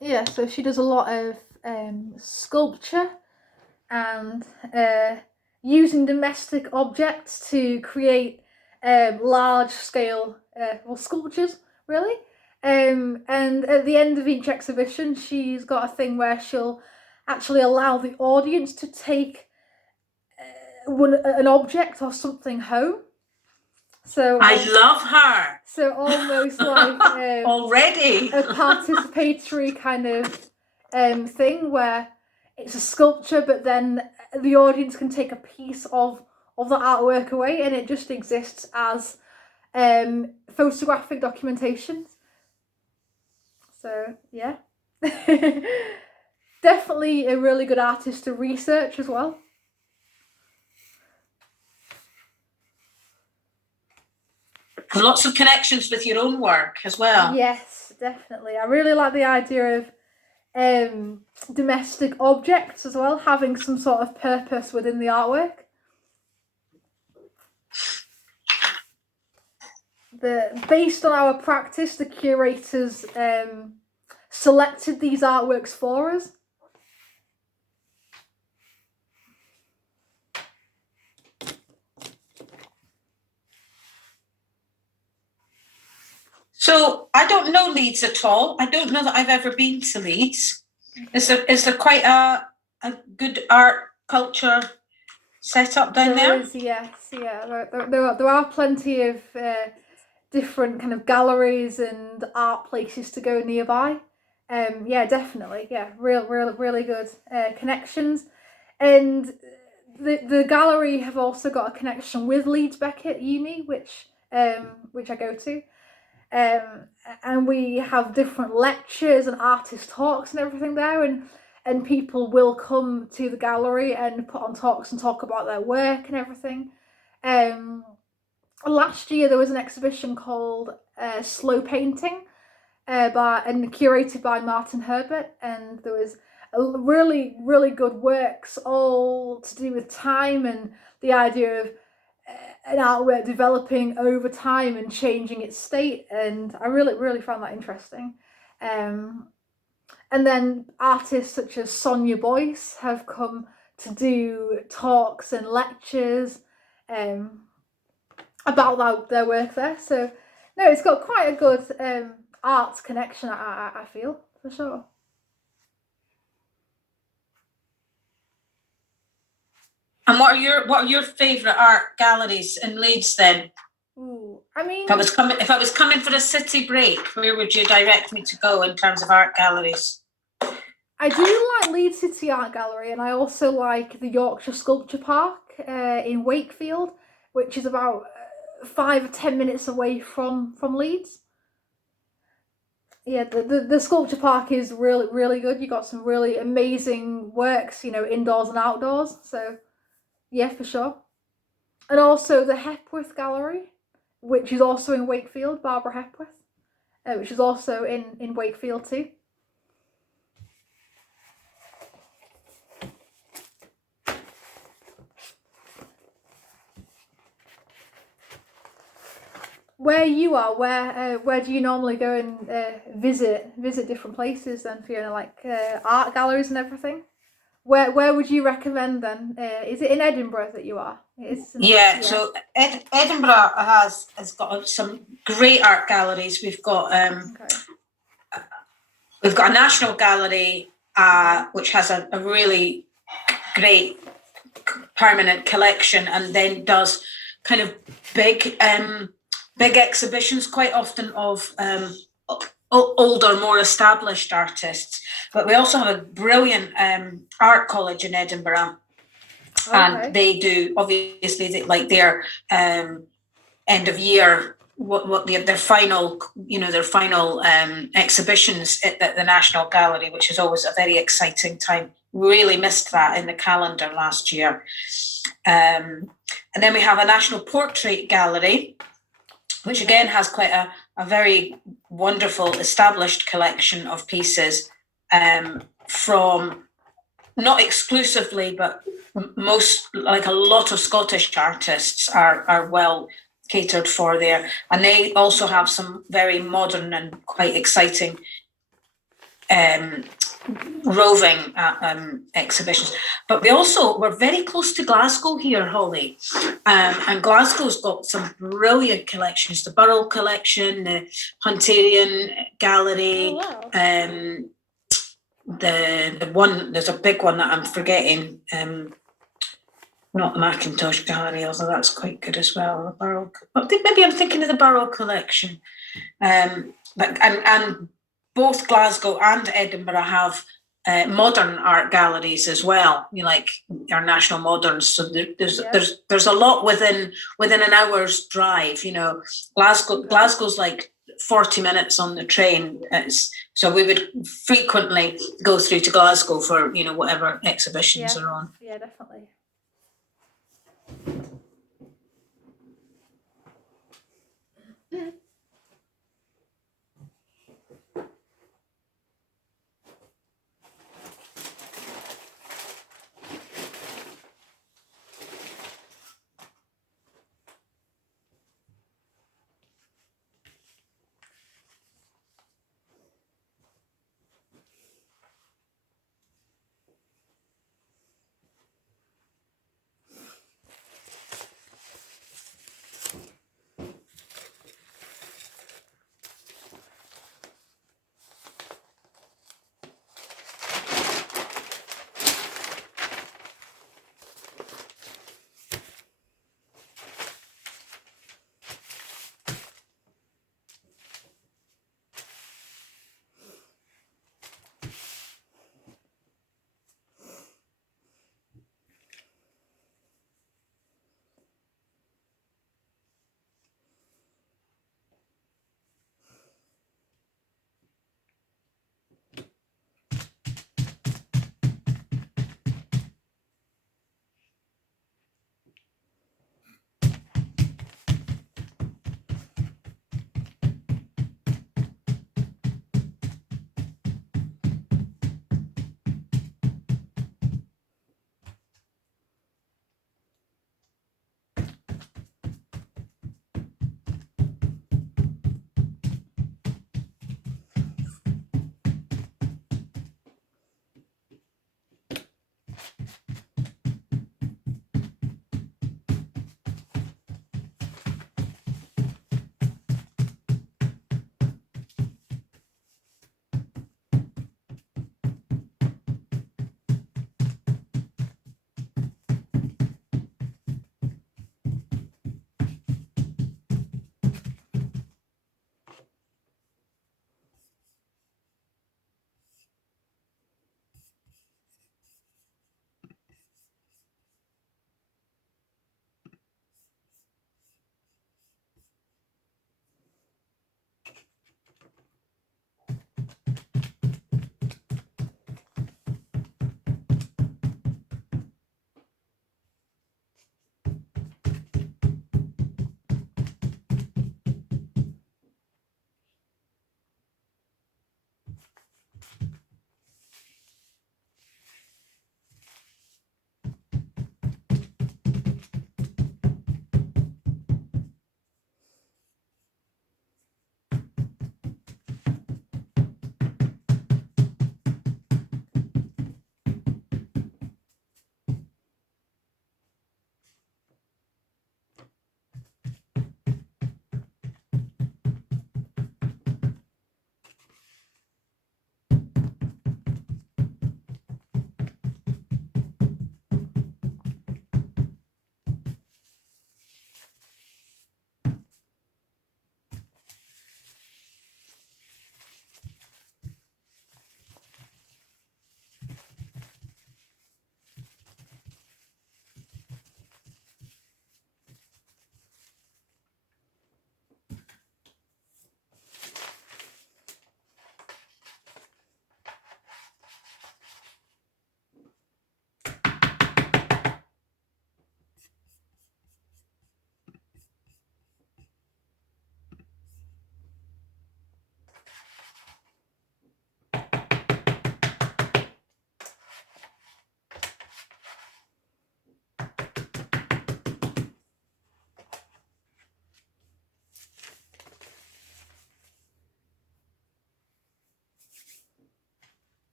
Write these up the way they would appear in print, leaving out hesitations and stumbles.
Yeah, so she does a lot of sculpture and using domestic objects to create large scale sculptures, really. And at the end of each exhibition, she's got a thing where she'll actually allow the audience to take an object or something home. So I love her. so almost like Already. a participatory kind of thing where it's a sculpture, but then the audience can take a piece of the artwork away, and it just exists as photographic documentation. So yeah, definitely a really good artist to research as well. And lots of connections with your own work as well. Yes, definitely. I really like the idea of domestic objects as well, having some sort of purpose within the artwork. Based on our practice, the curators selected these artworks for us. So I don't know Leeds at all. I don't know that I've ever been to Leeds. Is there quite a good art culture set up down there? There is, yes, yeah. There are plenty of different kind of galleries and art places to go nearby. Yeah, definitely. Yeah, really good connections. And the gallery have also got a connection with Leeds Beckett Uni, which I go to. And we have different lectures and artist talks and everything there, and people will come to the gallery and put on talks and talk about their work and everything. Last year there was an exhibition called Slow Painting, and curated by Martin Herbert, and there was really good works all to do with time and the idea of an artwork developing over time and changing its state, and I really found that interesting. And then artists such as Sonia Boyce have come to do talks and lectures about their work there. So no, it's got quite a good arts connection. I feel for sure. And what are your favourite art galleries in Leeds then? Ooh, I mean, if I was coming for a city break, where would you direct me to go in terms of art galleries? I do like Leeds City Art Gallery, and I also like the Yorkshire Sculpture Park in Wakefield, which is about 5 or 10 minutes away from Leeds. Yeah, the sculpture park is really good. You got some really amazing works, indoors and outdoors. So yeah, for sure. And also the Hepworth Gallery, which is also in Wakefield, Barbara Hepworth, which is also in Wakefield too. Where you are, where do you normally go and visit different places then, Fiona, like art galleries and everything? Where would you recommend then? Is it in Edinburgh that you are? Yeah, so Edinburgh has got some great art galleries. Okay. We've got a national gallery which has a really great permanent collection, and then does kind of big exhibitions quite often of older, more established artists. But we also have a brilliant art college in Edinburgh. Okay. And they do, obviously, their end of year, their final exhibitions at the National Gallery, which is always a very exciting time. Really missed that in the calendar last year. And then we have a National Portrait Gallery, which again has quite a very wonderful established collection of pieces from, not exclusively, but most, like a lot of Scottish artists are well catered for there. And they also have some very modern and quite exciting roving exhibitions. But we're very close to Glasgow here, Holly, and Glasgow's got some brilliant collections. The Burrell collection, the Hunterian Gallery, the one, there's a big one that I'm forgetting, not the Macintosh Gallery, although that's quite good as well. The Burrell, maybe I'm thinking of the Burrell collection, but and both Glasgow and Edinburgh have modern art galleries as well. Like our National Moderns. So there's a lot within an hour's drive. Glasgow's like 40 minutes on the train. So we would frequently go through to Glasgow for whatever exhibitions are on. Yeah, definitely.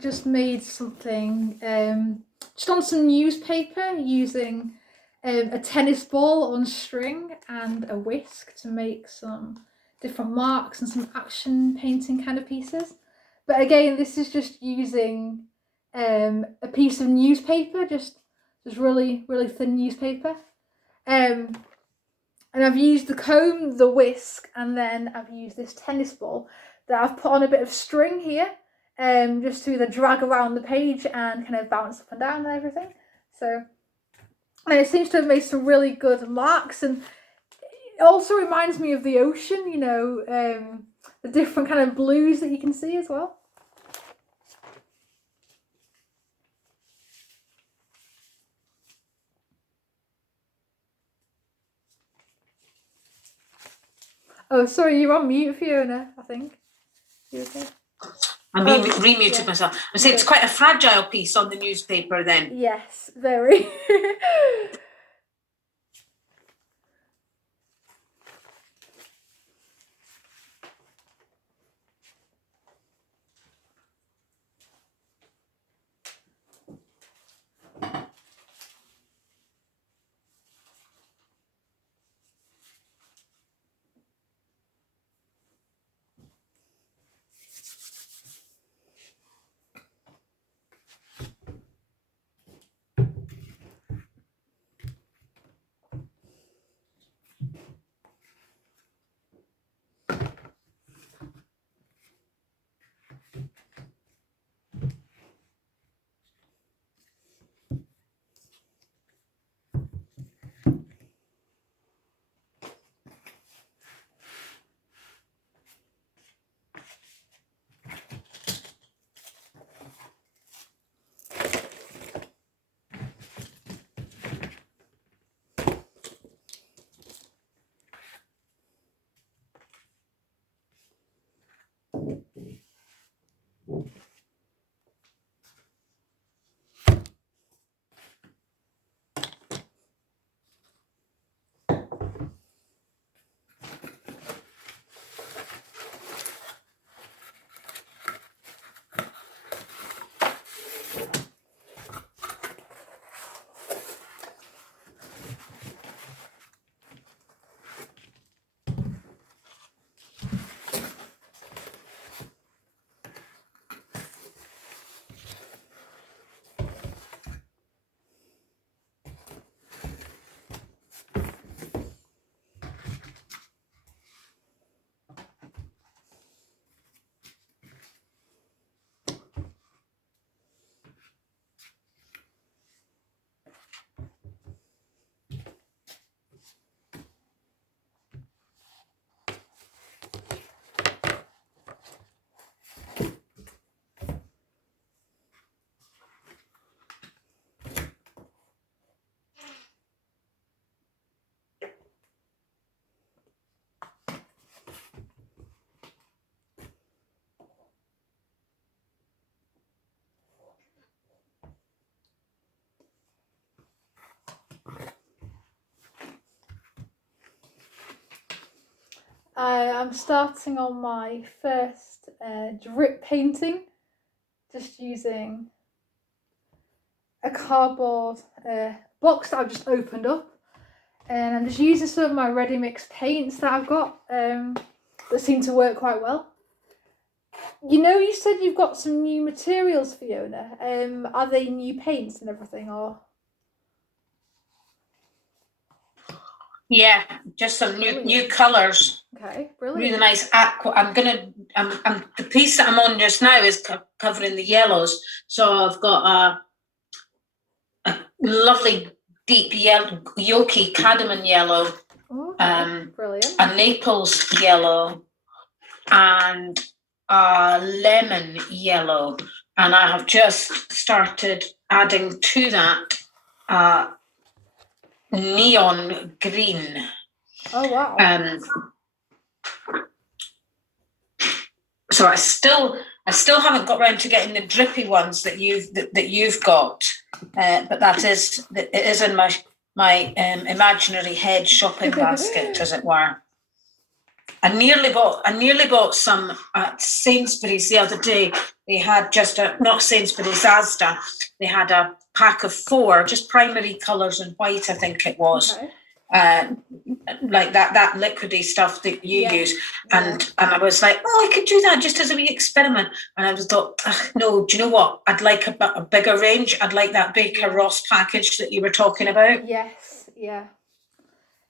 I've just made something just on some newspaper using a tennis ball on string and a whisk to make some different marks and some action painting kind of pieces. But again, this is just using a piece of newspaper, just really thin newspaper. And I've used the comb, the whisk, and then I've used this tennis ball that I've put on a bit of string here, just to either drag around the page and kind of bounce up and down and everything. So, and it seems to have made some really good marks, and it also reminds me of the ocean, you know, the different kind of blues that you can see as well. Oh, sorry, you're on mute, Fiona, I think. You okay? I remuted myself. I say it's quite a fragile piece on the newspaper then. Yes, very. I'm starting on my first drip painting, just using a cardboard box that I've just opened up, and I'm just using some of my ready mix paints that I've got that seem to work quite well. You know, you said you've got some new materials, Fiona. Are they new paints and everything, or? Yeah, just some new colours. Okay, brilliant. Really nice aqua. I'm the piece that I'm on just now is covering the yellows. So I've got a lovely deep yellow, yolky cadmium yellow, brilliant. a Naples yellow, and a lemon yellow. And I have just started adding to that neon green. Oh wow. So I still haven't got round to getting the drippy ones that you've got, but it is in my imaginary head shopping basket, as it were. I nearly bought some at Sainsbury's the other day. They had not Sainsbury's, Asda. They had a pack of 4, just primary colours and white, I think it was. Okay. Like that liquidy stuff that you Yeah. use, and I was like, oh, I could do that just as a wee experiment. And I was thought, no, do you know what? I'd like a bigger range. I'd like that Baker Ross package that you were talking about. Yes, yeah.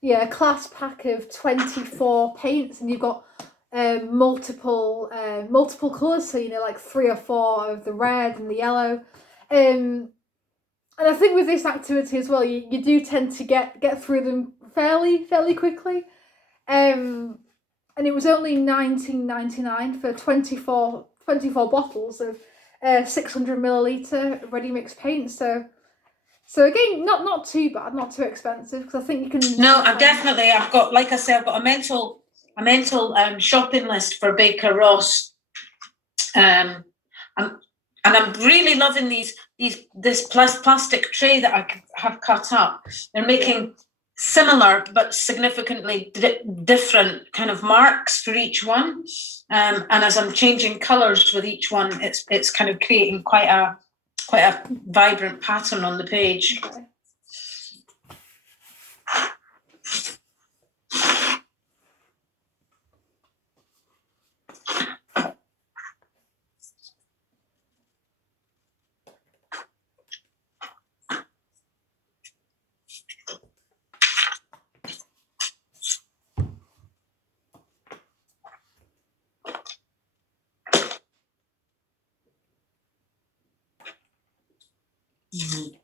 Yeah, a class pack of 24 paints, and you've got multiple colours, so like 3 or 4 of the red and the yellow. And I think with this activity as well, you do tend to get through them fairly quickly. And it was only £19.99 for 24 bottles of 600 milliliter ready mix paint. So again, not too bad, not too expensive, because I think you can. No, I've got, like I say, I've got a mental shopping list for Baker Ross. And I'm really loving this plastic tray that I have cut up. They're making similar but significantly different kind of marks for each one. And as I'm changing colours with each one, it's kind of creating quite a vibrant pattern on the page. Okay. Mm-hmm.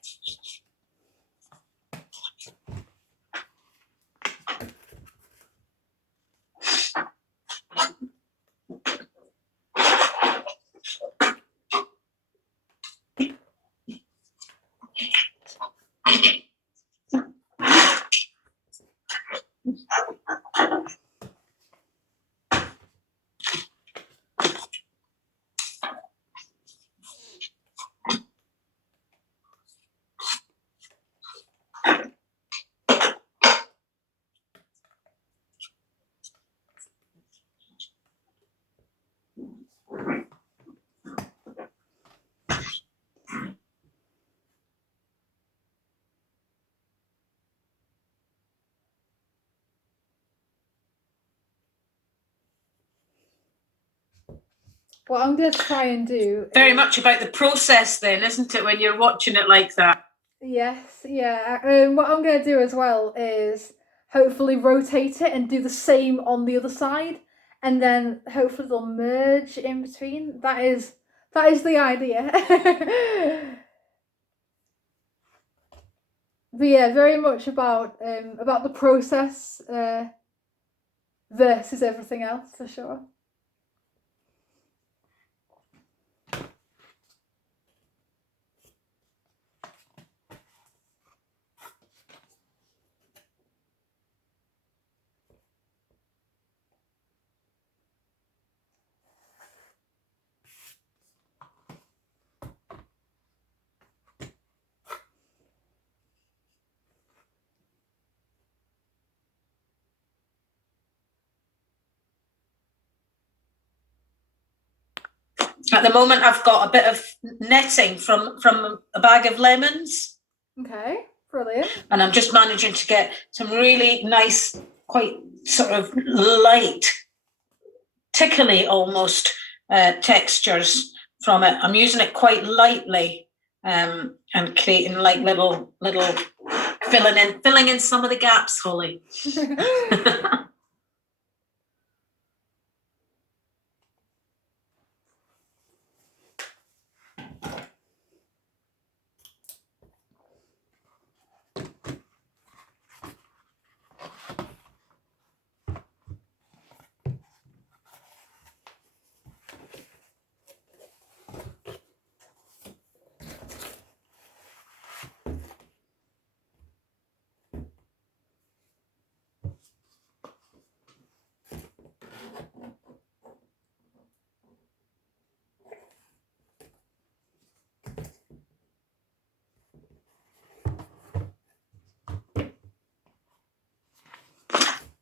What I'm going to try and do... Very much about the process then, isn't it, when you're watching it like that? Yes, yeah. What I'm going to do as well is hopefully rotate it and do the same on the other side, and then hopefully they'll merge in between. That is the idea. But yeah, very much about the process versus everything else, for sure. At the moment, I've got a bit of netting from a bag of lemons. Okay, brilliant. And I'm just managing to get some really nice, quite sort of light, tickly almost textures from it. I'm using it quite lightly and creating like little filling in some of the gaps, Holly.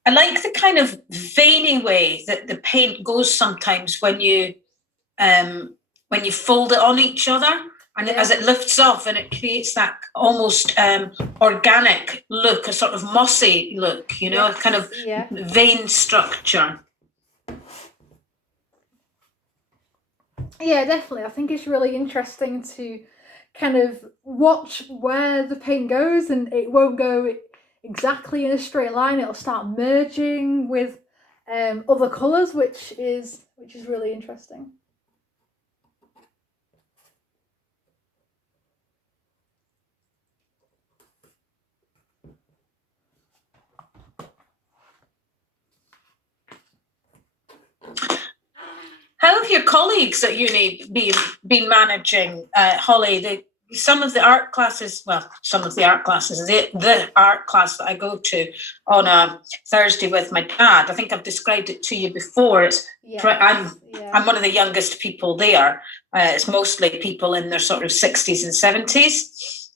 I like the kind of veiny way that the paint goes sometimes when you fold it on each other, and as it lifts off, and it creates that almost organic look, a sort of mossy look, a kind of vein structure. Yeah, definitely. I think it's really interesting to kind of watch where the paint goes, and it won't go exactly in a straight line. It'll start merging with other colours, which is really interesting. How have your colleagues at uni been managing, Holly? Some of the art classes, the art class that I go to on a Thursday with my dad, I think I've described it to you before. I'm one of the youngest people there. It's mostly people in their sort of 60s and 70s.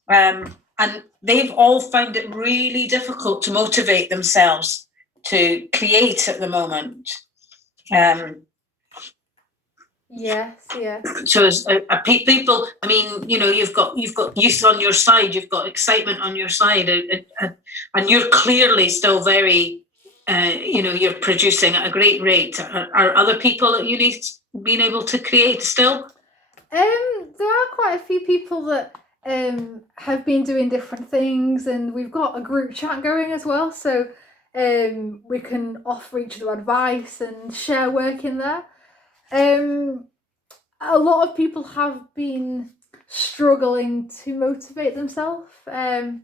And they've all found it really difficult to motivate themselves to create at the moment. Yes, yeah. So as people, I mean, you've got youth on your side, you've got excitement on your side, and you're clearly still very, you're producing at a great rate. Are other people at uni being able to create still? There are quite a few people that have been doing different things, and we've got a group chat going as well, so we can offer each other advice and share work in there. A lot of people have been struggling to motivate themselves, due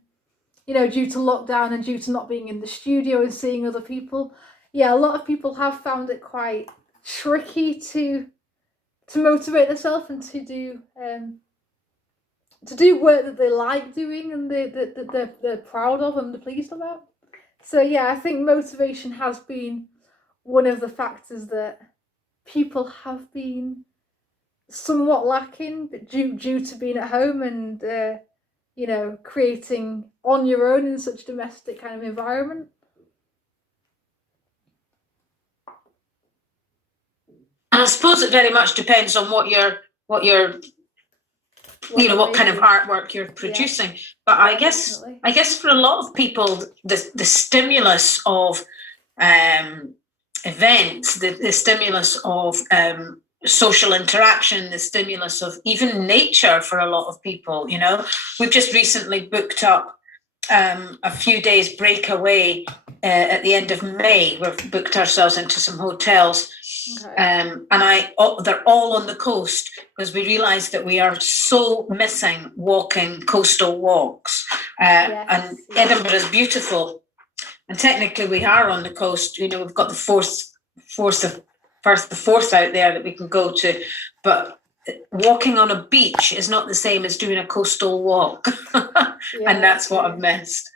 to lockdown and due to not being in the studio and seeing other people. Yeah, a lot of people have found it quite tricky to motivate themselves and to do work that they like doing and they're proud of and they're pleased about. So yeah, I think motivation has been one of the factors that people have been somewhat lacking, but due to being at home and creating on your own in such a domestic kind of environment. And I suppose it very much depends on what kind of artwork you're producing. Yeah. But I guess for a lot of people, the stimulus of events, the stimulus of social interaction, the stimulus of even nature for a lot of people, we've just recently booked up a few days breakaway at the end of May. We've booked ourselves into some hotels. Okay. And they're all on the coast, because we realised that we are so missing walking coastal walks. And Edinburgh is beautiful, and technically we are on the coast. We've got the fourth out there that we can go to, but walking on a beach is not the same as doing a coastal walk. And that's what I've missed.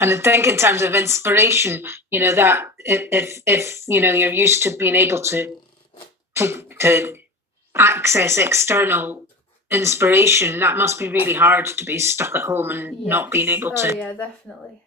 And I think in terms of inspiration, that if you're used to being able to access external inspiration, that must be really hard to be stuck at home and not being able to. Oh yeah, definitely.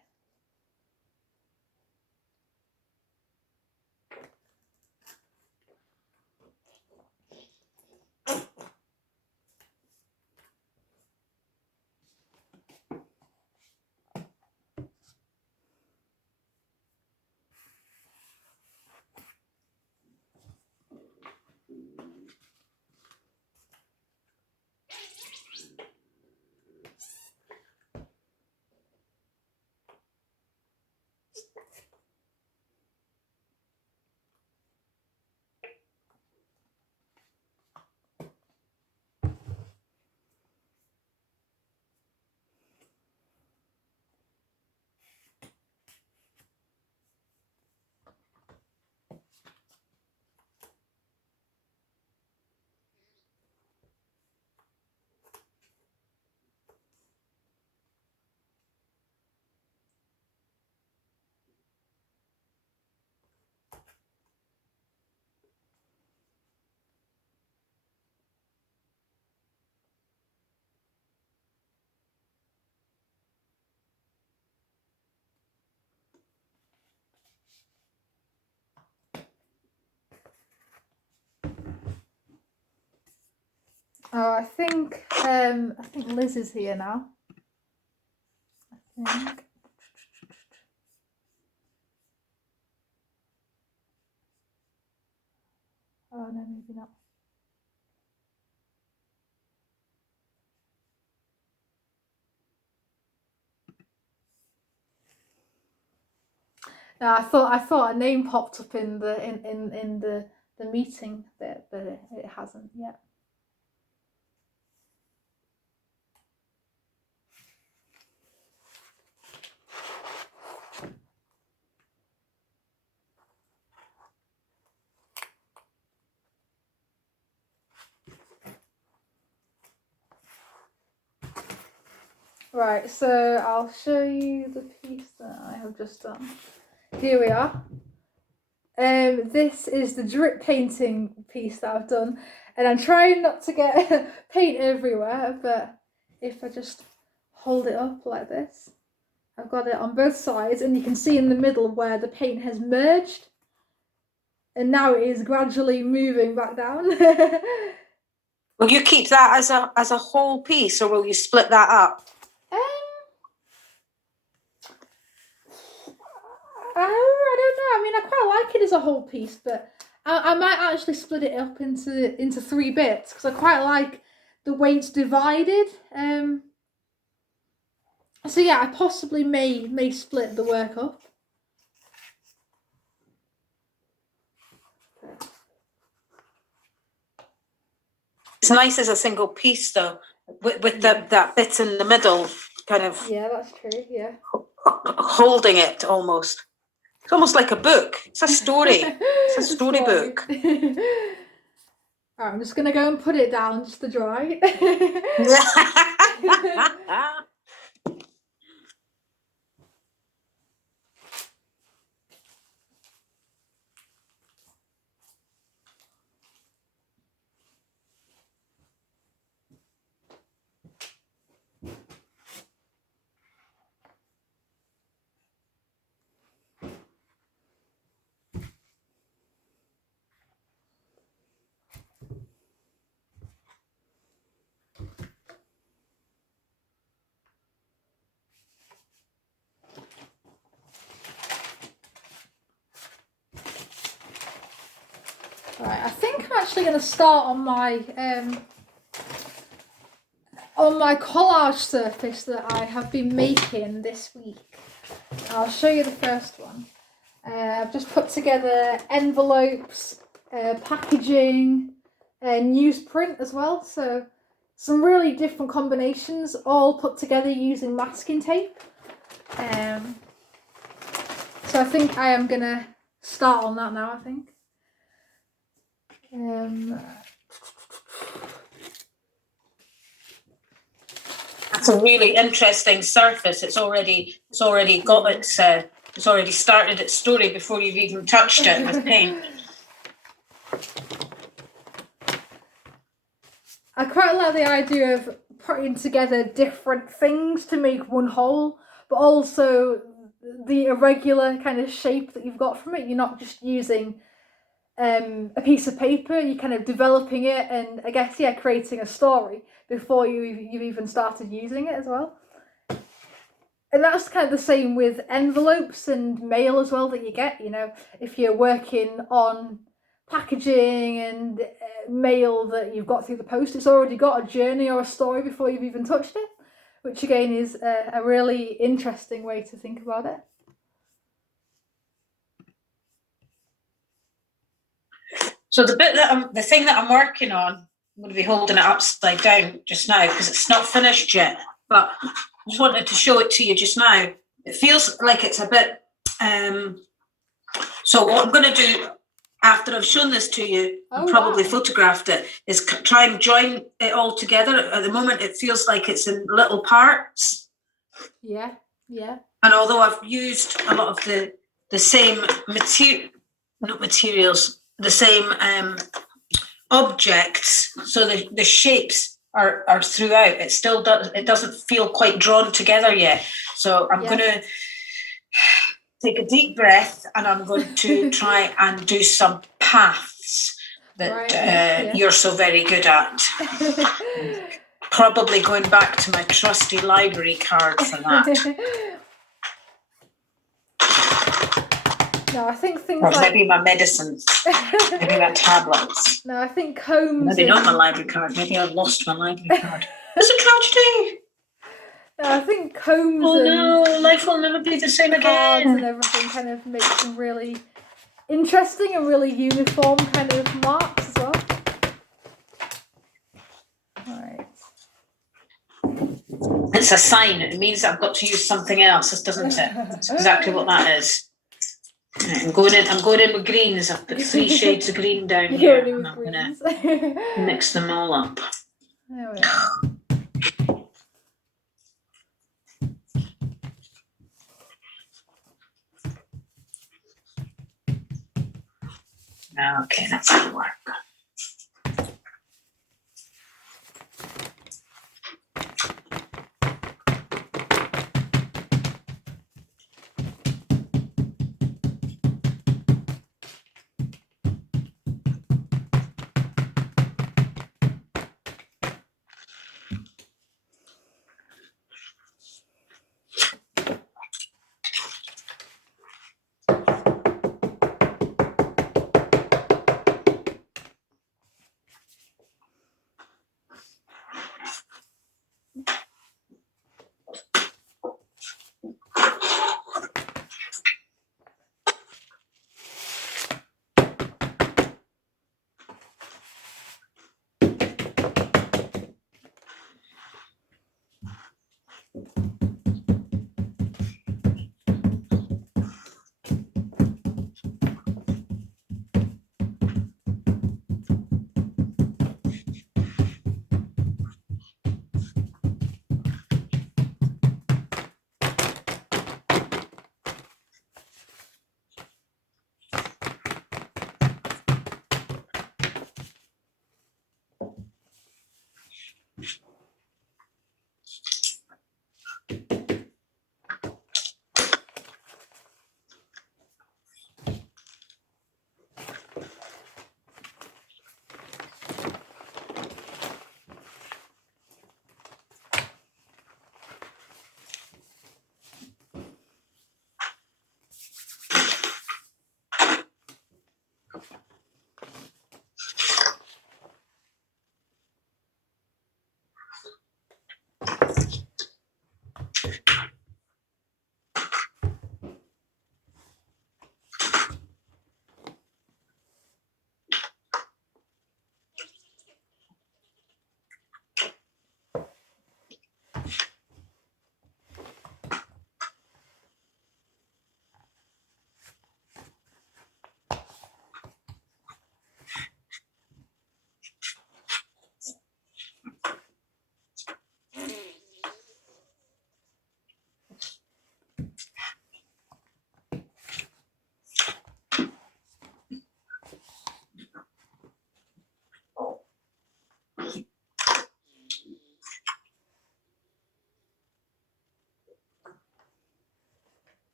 Oh, I think Liz is here now. I think. Oh no, maybe not. No, I thought a name popped up in the meeting there, but it hasn't yet. Right, so I'll show you the piece that I have just done. Here we are. This is the drip painting piece that I've done, and I'm trying not to get paint everywhere, but if I just hold it up like this, I've got it on both sides, and you can see in the middle where the paint has merged, and now it is gradually moving back down. Will you keep that as a whole piece, or will you split that up? I don't know. I mean, I quite like it as a whole piece, but I might actually split it up into 3 bits because I quite like the way it's divided. So yeah, I possibly may split the work up. It's nice as a single piece, though, with that bit in the middle, kind of. Yeah, that's true. Yeah. Holding it almost. It's almost like a book. It's a story. It's a storybook. Alright, I'm just gonna go and put it down just to dry. Right, I think I'm actually going to start on my collage surface that I have been making this week. I'll show you the first one. I've just put together envelopes, packaging, newsprint as well. So some really different combinations, all put together using masking tape. So I think I am going to start on that now, I think. That's a really interesting surface. It's already got its it's already started its story before you've even touched it with paint. I quite like the idea of putting together different things to make one whole, but also the irregular kind of shape that you've got from it. You're not just using a piece of paper, you're kind of developing it and I guess, yeah, creating a story before you've even started using it as well. And that's kind of the same with envelopes and mail as well that you get, you know, if you're working on packaging and mail that you've got through the post, it's already got a journey or a story before you've even touched it, which again is a really interesting way to think about it. So the thing that I'm working on, I'm going to be holding it upside down just now because it's not finished yet, but I just wanted to show it to you just now. It feels like it's a bit, so what I'm going to do after I've shown this to you and probably photographed it is try and join it all together. At the moment, it feels like it's in little parts. Yeah. And although I've used a lot of the same the same objects, so the shapes are throughout. It still doesn't feel quite drawn together yet. So I'm going to take a deep breath and I'm going to try and do some paths that Right, okay, yeah. you're so very good at. Probably going back to my trusty library card for that. No, I think things Or like maybe my medicines, maybe my tablets. no, I think combs. Maybe not my library card. Maybe I've lost my library card. It's a tragedy. No, I think combs. Oh and no, life will never be the same cards again. and everything kind of makes them really interesting and really uniform kind of marks as well. Right. It's a sign. It means that I've got to use something else, doesn't it? That's exactly what that is. Right, I'm going in with greens. I've put 3 shades of green down here, and I'm going to mix them all up. There we are. Okay, that's how it works.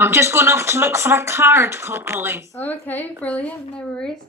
I'm just going off to look for a card, Holly. Okay, brilliant. No worries.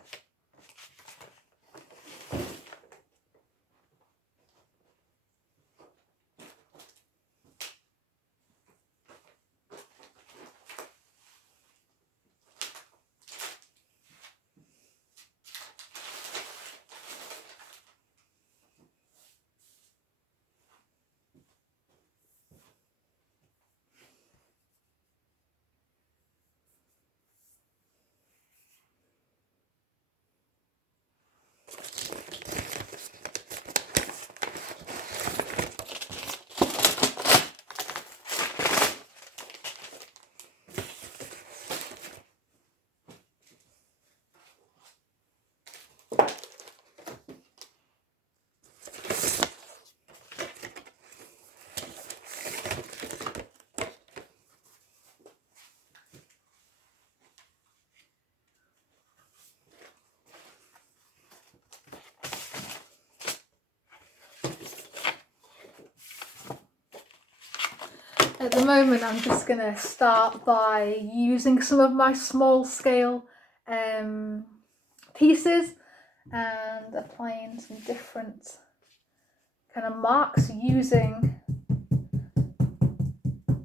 At the moment, I'm just going to start by using some of my small scale pieces and applying some different kind of marks using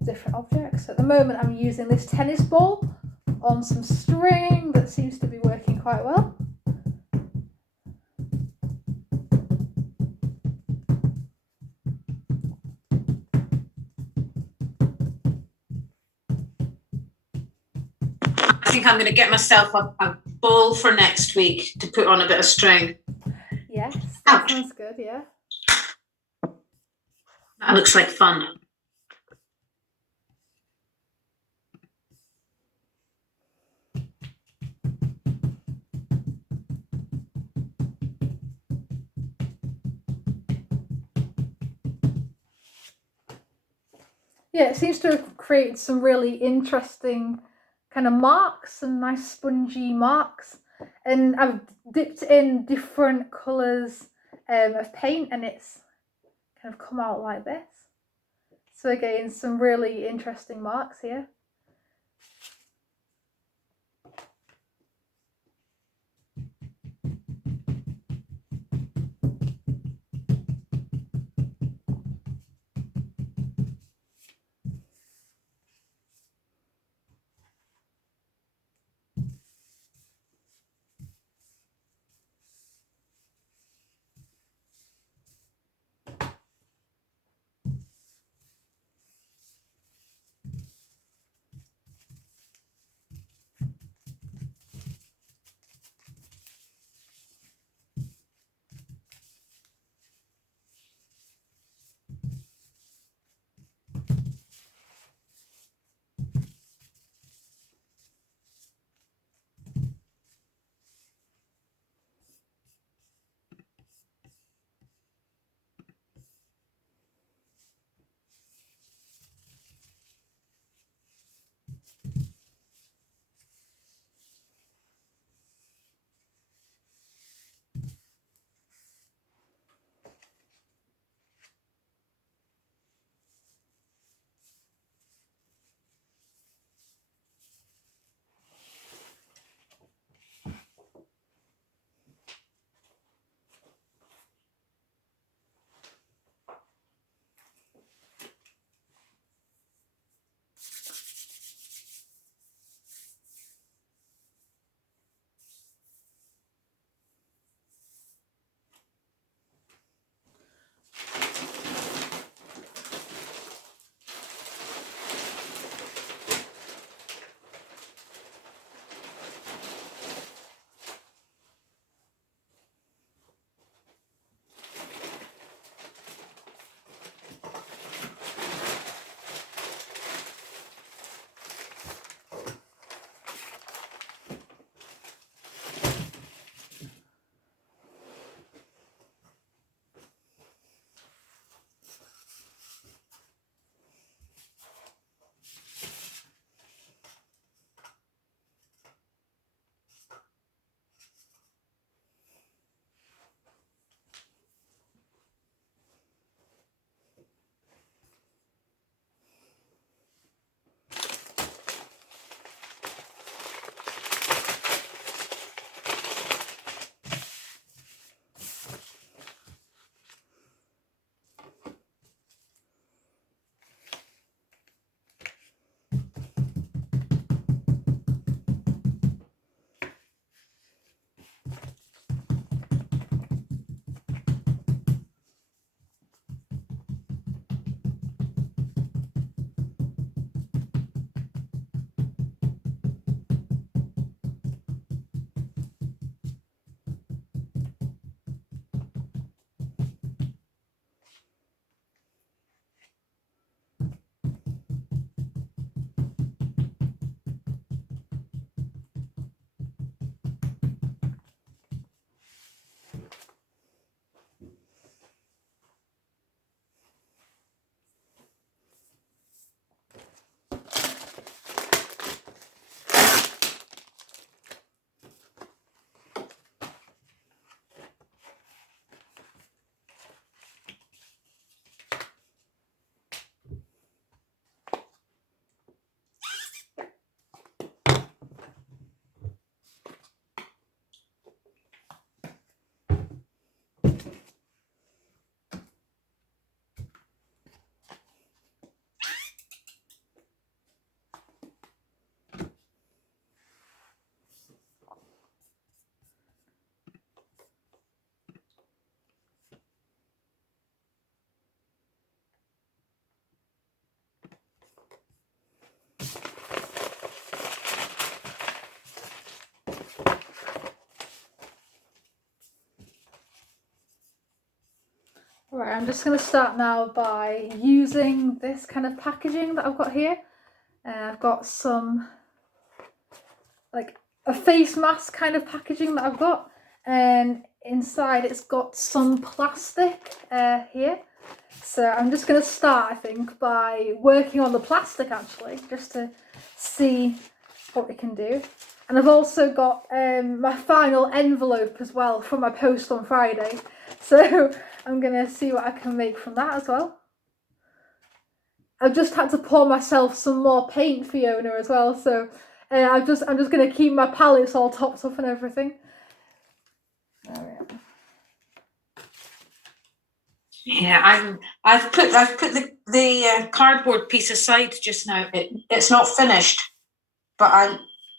different objects. At the moment, I'm using this tennis ball on some string that seems to be working quite well. I think I'm going to get myself a ball for next week to put on a bit of string. Yes, that Ouch. sounds good, yeah. That looks like fun. Yeah, it seems to have created some really interesting kind of marks, some nice spongy marks. And I've dipped in different colours of paint and it's kind of come out like this. So again, some really interesting marks here. Right, I'm just going to start now by using this kind of packaging that I've got here. I've got some, like a face mask kind of packaging that I've got, and inside it's got some plastic here. So I'm just going to start, I think, by working on the plastic actually, just to see what we can do. And I've also got my final envelope as well from my post on Friday. So I'm going to see what I can make from that as well. I've just had to pour myself some more paint, Fiona, as well. So I'm just going to keep my palettes all topped up and everything. There we are. Yeah, I've put the cardboard piece aside just now. It's not finished, but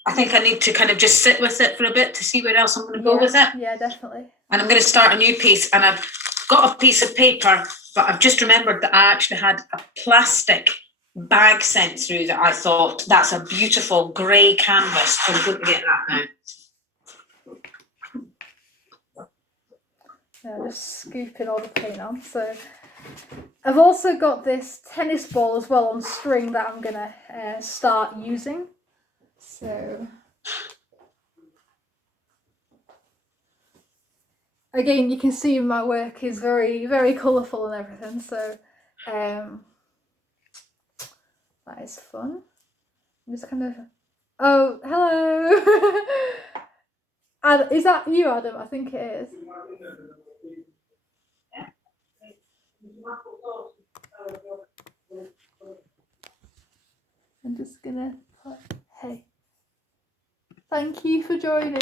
I think I need to kind of just sit with it for a bit to see where else I'm going to go with it. Yeah, definitely. And I'm going to start a new piece, and I've got a piece of paper, but I've just remembered that I actually had a plastic bag sent through that I thought that's a beautiful grey canvas. So I'm going to get that now. Yeah, just scooping all the paint on. So I've also got this tennis ball as well on string that I'm gonna start using. So again, you can see my work is very, very colourful and everything. So that is fun. I'm just kind of, oh, hello. And is that you, Adam? I think it is. I'm just gonna put, hey, thank you for joining.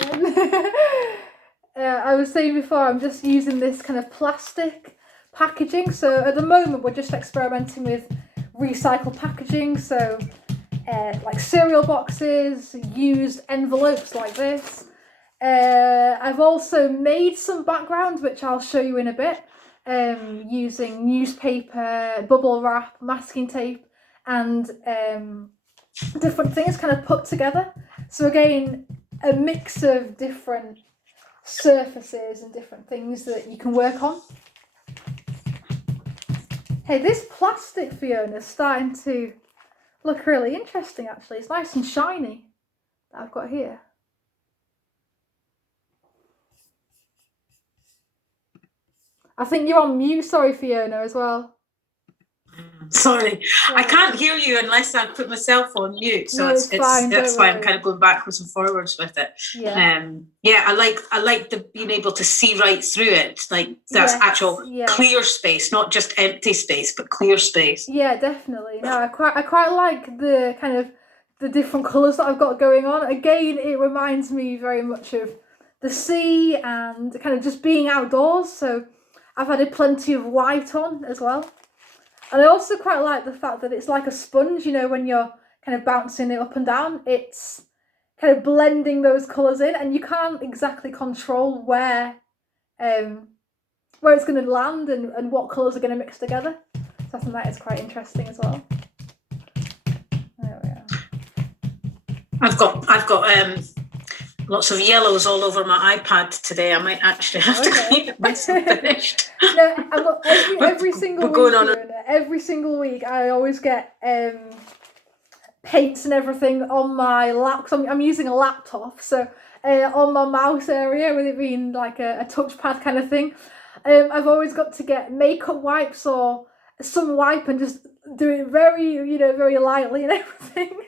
I was saying before, I'm just using this kind of plastic packaging. So at the moment, we're just experimenting with recycled packaging. So like cereal boxes, used envelopes like this. I've also made some backgrounds, which I'll show you in a bit, using newspaper, bubble wrap, masking tape, and different things kind of put together. So again, a mix of different surfaces and different things that you can work on. Hey, this plastic, Fiona, is starting to look really interesting actually. It's nice and shiny that I've got here. I think you're on mute, sorry, Fiona, as well. Sorry, I can't hear you unless I put myself on mute. So No, it's fine, that's don't why I'm worry. kind of going backwards and forwards with it. Yeah. I like the being able to see right through it. Like that's Yes, actual yeah. clear space, not just empty space, but clear space. Yeah, definitely. No, I quite like the kind of the different colours that I've got going on. Again, it reminds me very much of the sea and kind of just being outdoors. So I've added plenty of white on as well. And I also quite like the fact that it's like a sponge, you know, when you're kind of bouncing it up and down, it's kind of blending those colours in, and you can't exactly control where it's going to land and what colours are going to mix together. So I think that is quite interesting as well. There we are. I've got lots of yellows all over my iPad today. I might actually have to clean it once I'm finished. No, every single week, every single week, I always get paints and everything on my laptop. I'm using a laptop, so on my mouse area, with it being like a touchpad kind of thing, I've always got to get makeup wipes or some wipe and just do it very, very lightly and everything.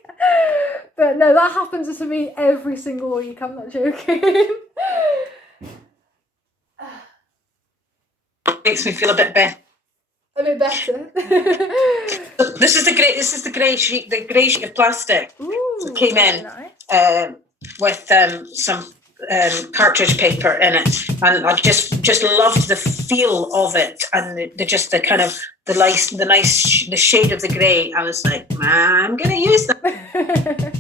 But no, that happens to me every single week. I'm not joking. Makes me feel a bit better. A bit better. This is the grey sheet of plastic. Ooh, that came in nice. with some cartridge paper in it, and I just loved the feel of it and the kind of the shade of the grey. I was like, man, I'm gonna use that.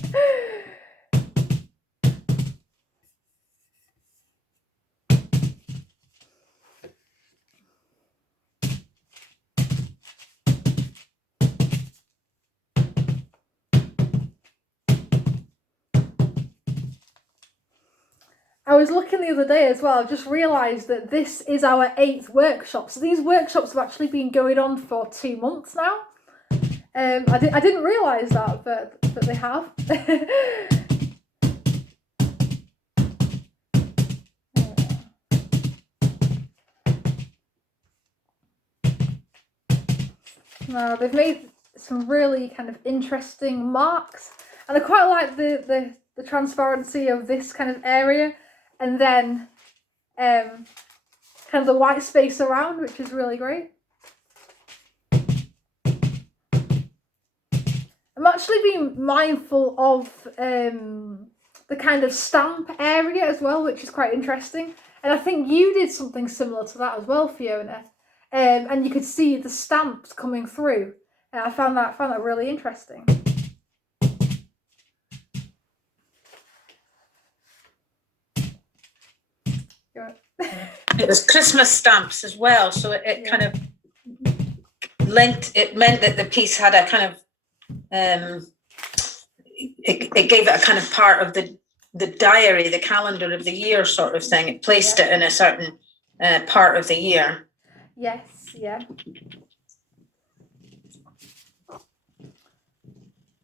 I was looking the other day as well. I just realised that this is our 8th workshop. So these workshops have actually been going on for 2 months now. I didn't realise that, but they have. Now they've made some really kind of interesting marks, and I quite like the transparency of this kind of area, and then kind of the white space around, which is really great. I'm actually being mindful of the kind of stamp area as well, which is quite interesting. And I think you did something similar to that as well, Fiona. And you could see the stamps coming through. And I found that really interesting. It was Christmas stamps as well, so it kind of linked. It meant that the piece had a kind of it gave it a kind of part of the diary, the calendar of the year sort of thing. It placed it in a certain part of the year. Yes, yeah.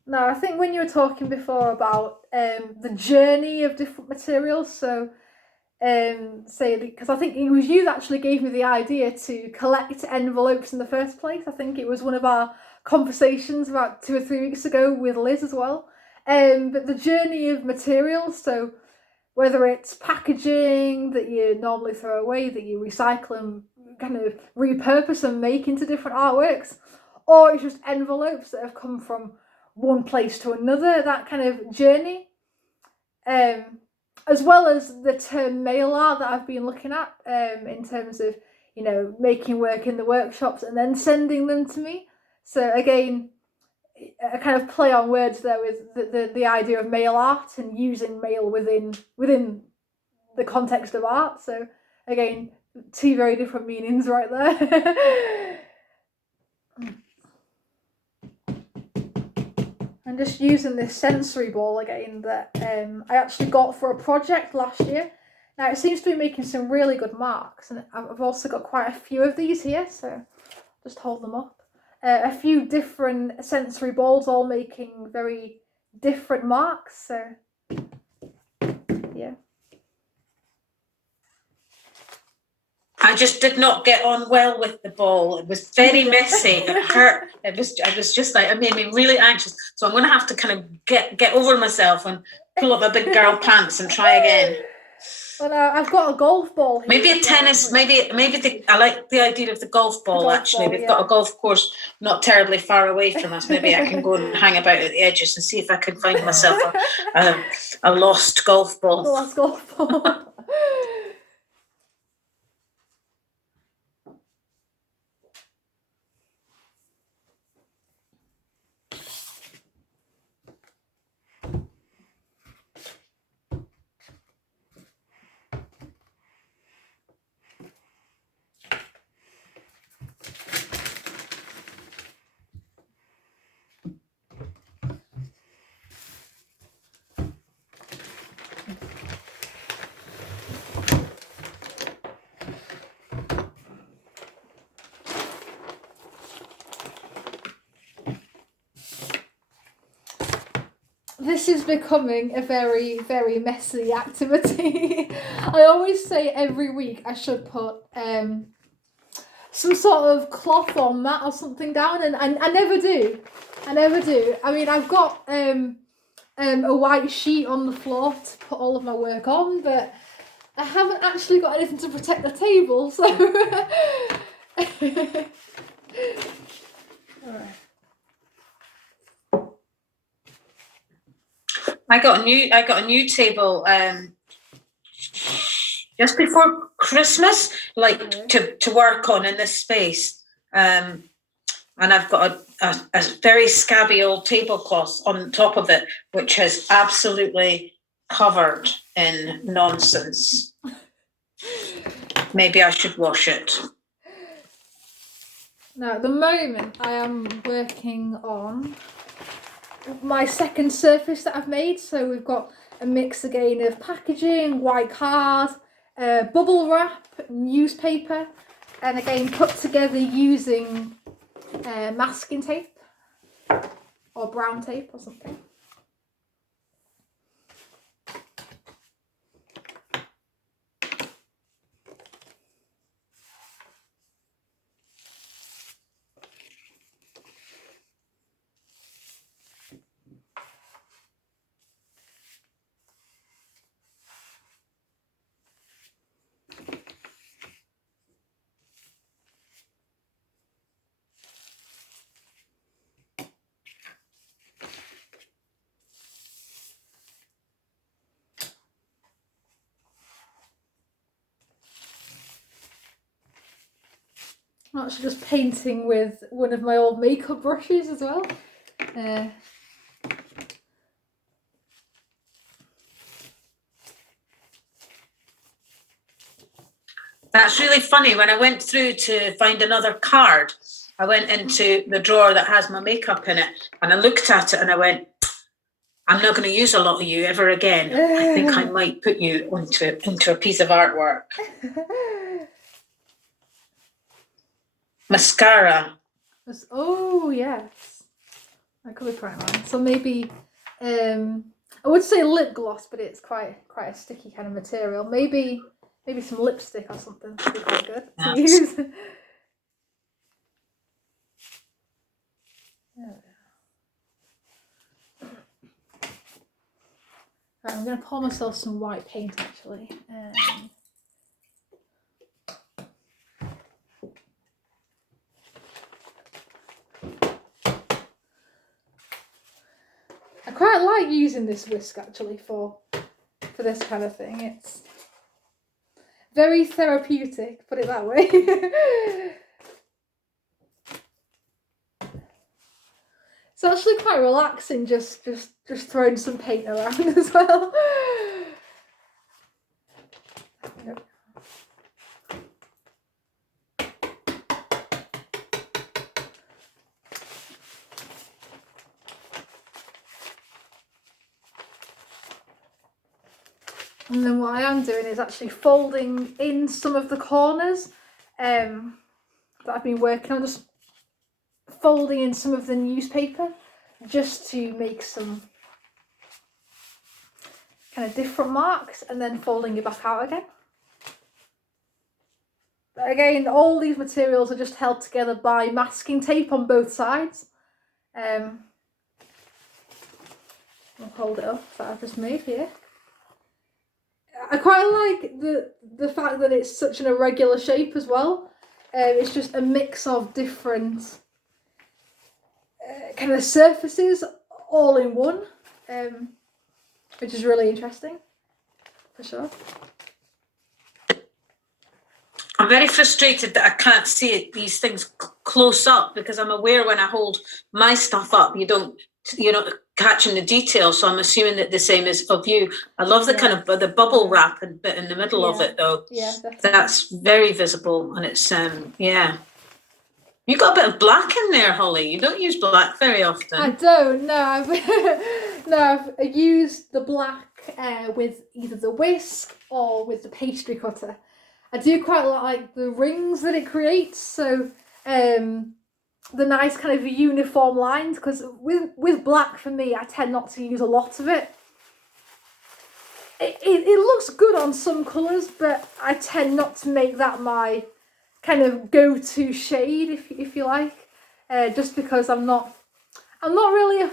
No, I think when you were talking before about the journey of different materials, so say, because I think it was you that actually gave me the idea to collect envelopes in the first place. I think it was one of our conversations about 2 or 3 weeks ago with Liz as well. But the journey of materials, so whether it's packaging that you normally throw away, that you recycle and kind of repurpose and make into different artworks, or it's just envelopes that have come from one place to another, that kind of journey. As well as the term mail art that I've been looking at in terms of, you know, making work in the workshops and then sending them to me. So again, a kind of play on words there with the idea of mail art and using mail within the context of art. So again, 2 very different meanings right there. I'm just using this sensory ball again that I actually got for a project last year. Now it seems to be making some really good marks, and I've also got quite a few of these here, so just hold them up. A few different sensory balls, all making very different marks, so yeah. I just did not get on well with the ball. It was very messy. It hurt. I was just like, it made me really anxious. So I'm going to have to kind of get over myself and pull up my big girl pants and try again. Well, I've got a golf ball here. Maybe a tennis. I like the idea of the golf ball. Actually, we've got a golf course not terribly far away from us. Maybe I can go and hang about at the edges and see if I can find myself a lost golf ball. The lost golf ball. This is becoming a very, very messy activity. I always say every week I should put some sort of cloth or mat or something down, and I never do. I never do. I mean, I've got a white sheet on the floor to put all of my work on, but I haven't actually got anything to protect the table, so... Alright. I got a new table just before Christmas, like to work on in this space. And I've got a very scabby old tablecloth on top of it, which is absolutely covered in nonsense. Maybe I should wash it. Now, at the moment, I am working on my second surface that I've made. So we've got a mix again of packaging, white card, bubble wrap, newspaper, and again put together using masking tape or brown tape or something. I'm actually just painting with one of my old makeup brushes as well. That's really funny. When I went through to find another card, I went into the drawer that has my makeup in it, and I looked at it and I went, I'm not going to use a lot of you ever again. I think I might put you into a piece of artwork. Mascara. Oh yes, that could be quite nice. So maybe I would say lip gloss, but it's quite a sticky kind of material. Maybe some lipstick or something would be quite good to use. Right, I'm going to pour myself some white paint actually. I quite like using this whisk actually for this kind of thing. It's very therapeutic, put it that way. It's actually quite relaxing just throwing some paint around as well. And then what I am doing is actually folding in some of the corners that I've been working on, just folding in some of the newspaper just to make some kind of different marks, and then folding it back out again. But again, all these materials are just held together by masking tape on both sides. I'll hold it up that I've just made here. I quite like the fact that it's such an irregular shape as well. It's just a mix of different kind of surfaces all in one, which is really interesting, for sure. I'm very frustrated that I can't see these things close up, because I'm aware when I hold my stuff up, you're not catching the detail. So I'm assuming that the same is of you. I love the kind of the bubble wrap and bit in the middle of it though. Yeah, definitely. That's very visible, and it's yeah. You got a bit of black in there, Holly. You don't use black very often. I don't. No, I've used the black with either the whisk or with the pastry cutter. I do quite like the rings that it creates. So the nice kind of uniform lines, because with black for me, I tend not to use a lot of it. It looks good on some colours, but I tend not to make that my kind of go-to shade, if you like, just because I'm not really a